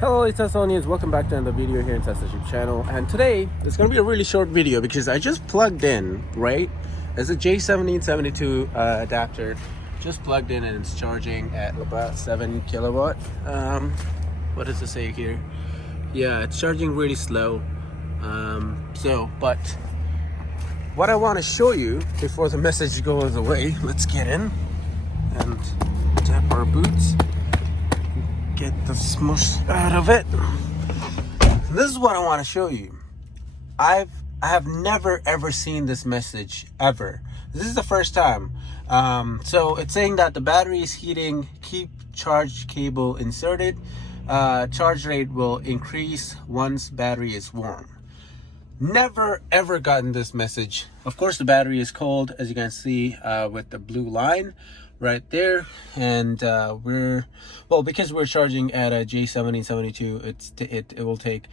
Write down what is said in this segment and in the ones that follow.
Hello Teslonians, welcome back to another video here in Tesla's YouTube channel. And today it's going to be a really short video because I just plugged in, right? It's a J1772 adapter, just plugged in, and it's charging at about 7 kilowatt. What does it say here? Yeah, it's charging really slow. But what I want to show you before the message goes away, let's get in and tap our boots. Get the smush out of it. This is what I want to show you. I have never ever seen this message ever. This is the first time. So it's saying that the battery is heating. Keep charge cable inserted. Charge rate will increase once battery is warm. Never ever gotten this message. Of course, the battery is cold, as you can see with the blue line right there. And because we're charging at a J1772, it will take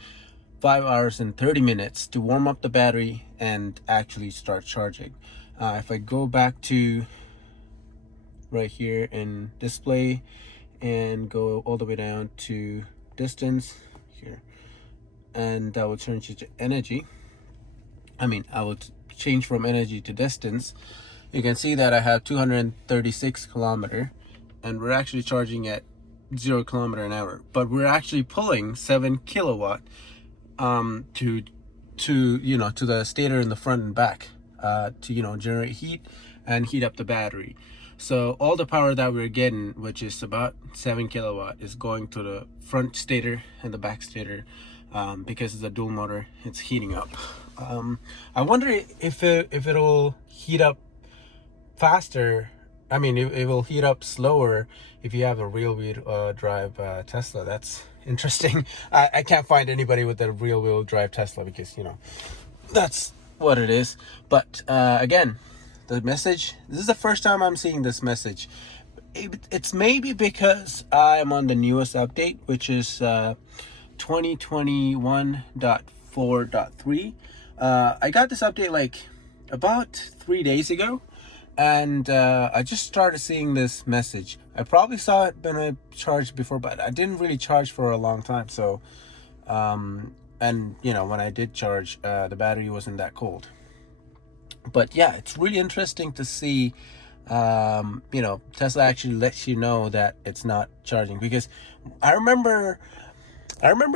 5 hours and 30 minutes to warm up the battery and actually start charging. If I go back to right here in display and go all the way down to distance here, and I will change it to energy. I will change from energy to distance. You can see that I have 236 kilometer, and we're actually charging at 0 kilometer an hour, but we're actually pulling 7 kilowatt to the stator in the front and back to generate heat and heat up the battery. So all the power that we're getting, which is about 7 kilowatt, is going to the front stator and the back stator. Because it's a dual motor, it's heating up. I wonder if it'll heat up faster. It will heat up slower if you have a rear-wheel drive Tesla. That's interesting. I can't find anybody with a rear-wheel drive Tesla because that's what it is. But again, the message. This is the first time I'm seeing this message. It's maybe because I'm on the newest update, which is 2021.4.3. I got this update like about 3 days ago, and I just started seeing this message. I probably saw it when I charged before, but I didn't really charge for a long time. So when I did charge, the battery wasn't that cold. But yeah, it's really interesting to see Tesla actually lets you know that it's not charging, because I remember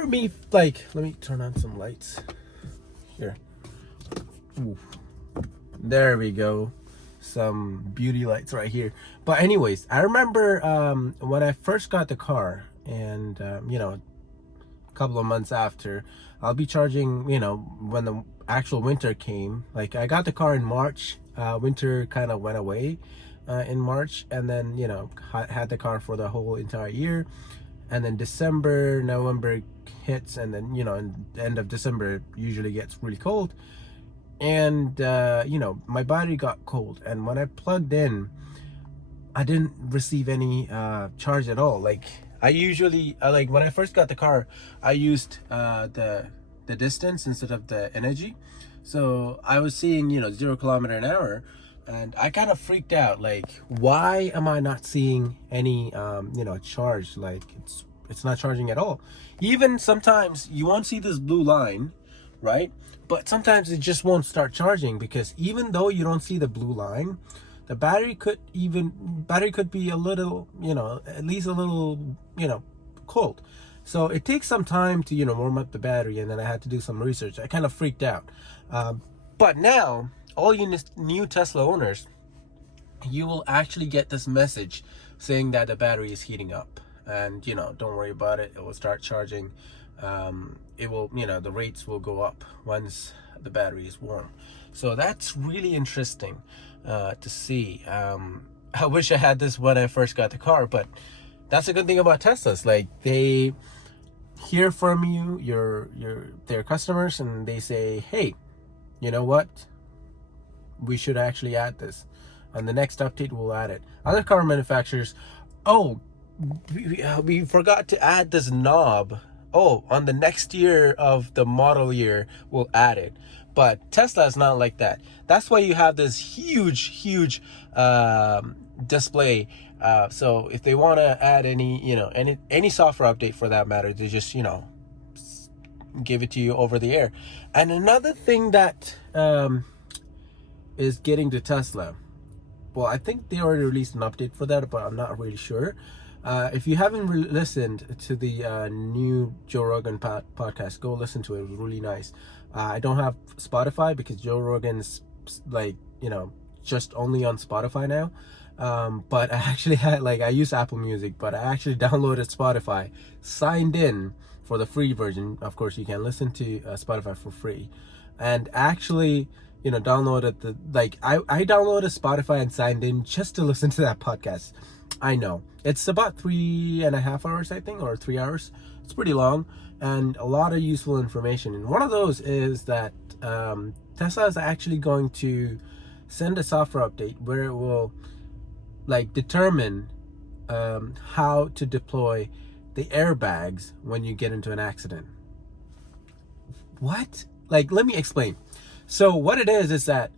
me, like, let me turn on some lights here. Ooh. There we go, some beauty lights right here. But anyways, I remember when I first got the car, and a couple of months after, I'll be charging, when the actual winter came. Like, I got the car in March. Winter kind of went away in March, and then had the car for the whole entire year. And then December, November hits, and then in the end of December usually gets really cold, and my battery got cold, and when I plugged in, I didn't receive any charge at all. Like, I usually like when I first got the car, I used the distance instead of the energy, so I was seeing 0 kilometer an hour. And I kind of freaked out, like, why am I not seeing any charge? Like, it's not charging at all. Even sometimes you won't see this blue line, right? But sometimes it just won't start charging, because even though you don't see the blue line, the battery could be a little, at least a little, cold. So it takes some time to warm up the battery, and then I had to do some research. I kind of freaked out. But now, all you new Tesla owners, you will actually get this message saying that the battery is heating up, and don't worry about it. It will start charging. It will, the rates will go up once the battery is warm. So that's really interesting to see. I wish I had this when I first got the car, but that's a good thing about Teslas. Like, they hear from you, their customers, and they say, hey, you know what? We should actually add this. On the next update, we'll add it. Other car manufacturers, we forgot to add this knob. On the next year of the model year, we'll add it. But Tesla is not like that. That's why you have this huge display So if they want to add any, any software update for that matter, they just, give it to you over the air. And another thing that is getting to Tesla, well, I think they already released an update for that, but I'm not really sure. If you haven't listened to the new Joe Rogan podcast, go listen to it. It was really nice. I don't have Spotify because Joe Rogan's like, just only on Spotify now. But I actually had, I use Apple Music, but I actually downloaded Spotify, signed in for the free version. Of course, you can listen to Spotify for free, and actually, downloaded I downloaded Spotify and signed in just to listen to that podcast. I know it's about 3.5 hours, I think, or 3 hours. It's pretty long and a lot of useful information. And one of those is that Tesla is actually going to send a software update where it will determine how to deploy the airbags when you get into an accident. What? Let me explain. So what it is that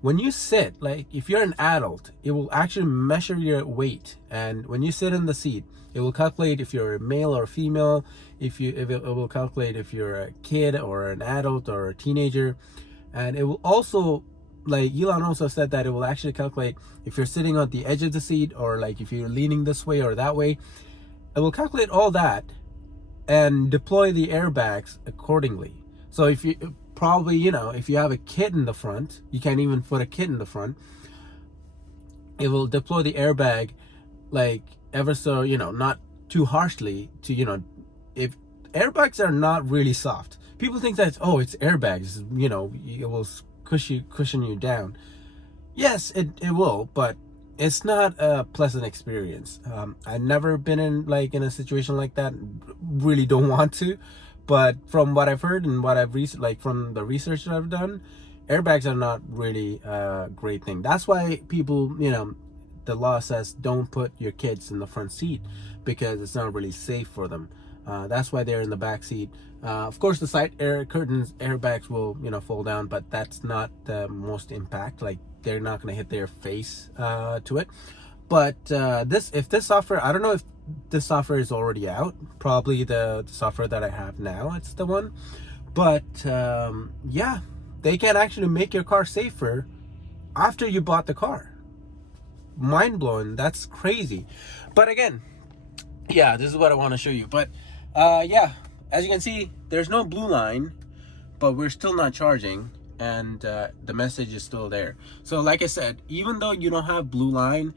when you sit, if you're an adult, it will actually measure your weight, and when you sit in the seat, it will calculate if you're a male or female, if it will calculate if you're a kid or an adult or a teenager, and it will also, Elon also said that it will actually calculate if you're sitting on the edge of the seat, or if you're leaning this way or that way. It will calculate all that and deploy the airbags accordingly. So if you probably, if you have a kid in the front, you can't even put a kid in the front, it will deploy the airbag ever so, not too harshly to, if airbags are not really soft. People think that, oh, it's airbags, it will cushion you down. Yes, it will, but it's not a pleasant experience. I've never been in a situation like that. Really don't want to, but from what I've heard and what I've from the research that I've done, airbags are not really a great thing. That's why people, the law says don't put your kids in the front seat, because it's not really safe for them. That's why they're in the back seat. Of course, the side airbags will, fall down, but that's not the most impact. They're not going to hit their face to it. But if this software, I don't know if this software is already out. Probably the software that I have now, it's the one. But yeah, they can actually make your car safer after you bought the car. Mind blowing. That's crazy. But again, yeah, this is what I want to show you. But yeah, as you can see, there's no blue line, but we're still not charging, and the message is still there. So like I said, even though you don't have blue line,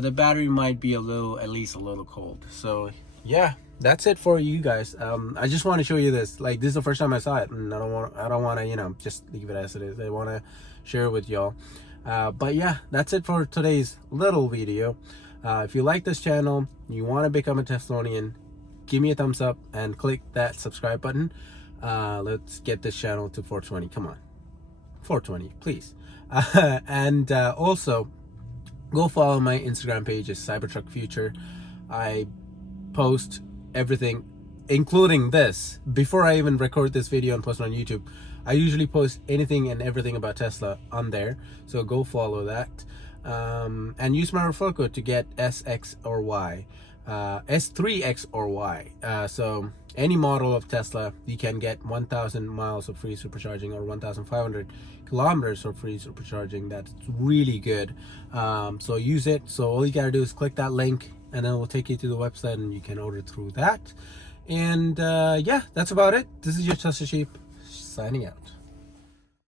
the battery might be at least a little cold. So yeah, that's it for you guys. I just want to show you this. This is the first time I saw it, and I don't want to just leave it as it is. I want to share it with y'all. But yeah, that's it for today's little video. If you like this channel, you want to become a Teslonian, give me a thumbs up and click that subscribe button. Let's get this channel to 420. Come on, 420, please. And also, go follow my Instagram page, is Cybertruck Future. I post everything, including this, before I even record this video and post it on YouTube. I usually post anything and everything about Tesla on there, so go follow that. And use my referral code to get SX or Y, S3X or Y. So any model of Tesla, you can get 1,000 miles of free supercharging or 1,500 kilometers of free supercharging. That's really good. So use it. So all you gotta do is click that link, and then it will take you to the website, and you can order through that. And yeah, that's about it. This is your Tesla Sheep, signing out.